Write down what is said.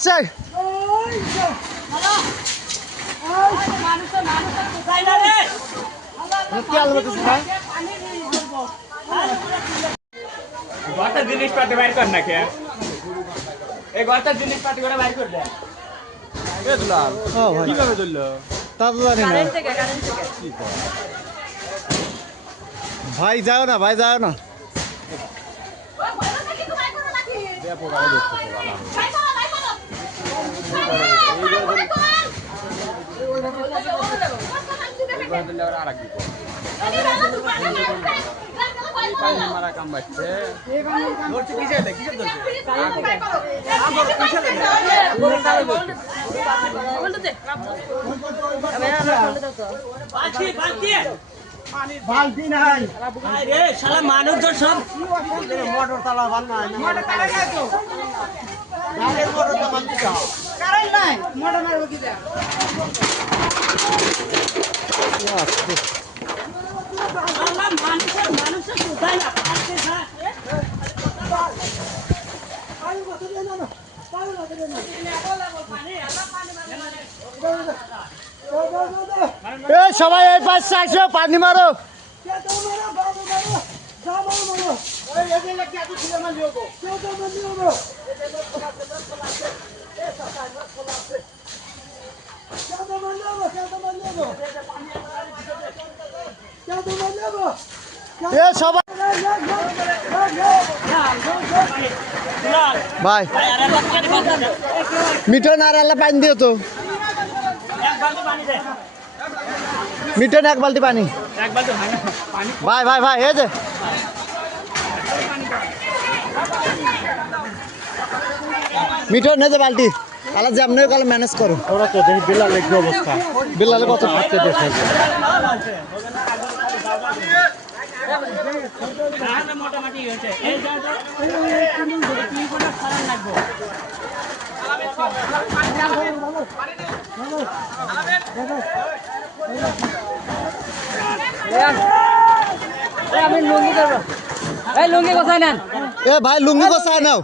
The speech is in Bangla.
আসছে ঘরটা জিনিসপাতি বাইর কর না কে এই ঘরটা জিনিসপাতি করে বাইর কর দে এ দুলাল কিভাবে ধরলো তা তো জানি না ভাই যাও না ভাই যাও না মারা কাম বাচ্ছে বালতি নাই রে শালা মানুষ তো সব মোটর চালা ভাল নাই মোটর চালা নাই তো গাড়ির মোটর তো মানতে যাও কারেন্ট নাই মোটর মারবো কি যা মানুষের কোথায় না পারছে না পানি বসে দেন না পানি বসে দেন না এ সবাই এই পাশে আসো পানি মারো এ সবাই ভাই মিঠন আর আল্লাহ পানি দিও তো মিঠন এক বালতি পানি ভাই ভাই ভাই এই যে মিঠন এই যে বালতি আল্লাহ যে আপনিও কালে ম্যানেজ করো ওরা তো দেখি বিলালের কি অবস্থা বিলালে কত হাতে দেখে মোটামুটি হয়েছে এই তিন কোটা খারাপ লাগবে আমি লুঙ্গি করবো এই লুঙ্গি কোথায় নেন এ ভাই লুঙ্গি কোথায় নাও